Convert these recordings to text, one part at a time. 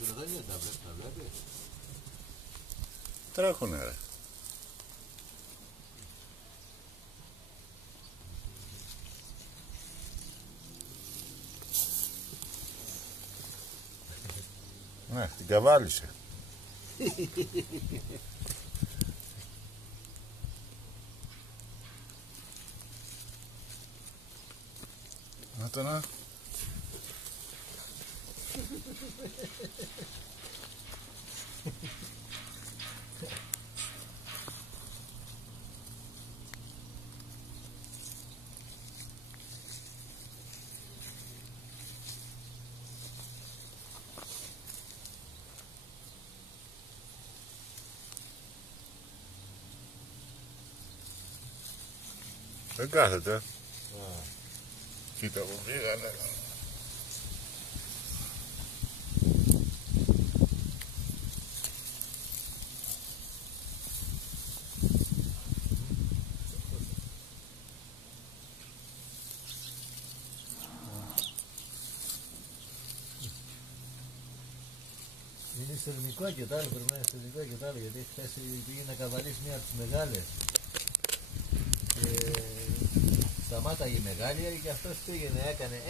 Τα βλέπεις. Τρέχουνε ρε. Ναι, την καβάλισε. Να το να. Δεν κάθεται. Κοίτα που πήγανε. Είναι στο ελληνικό και το άλλο, πρέπει να είναι στο ελληνικό και το άλλο, γιατί χθες πήγε να καβαλήσει μία από τις μεγάλες. Σταμάταγε η μεγάλη και αυτός πήγαινε, έκανε,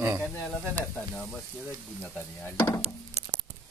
έκανε, αλλά δεν έφτανε όμως και δεν γινόταν η άλλη.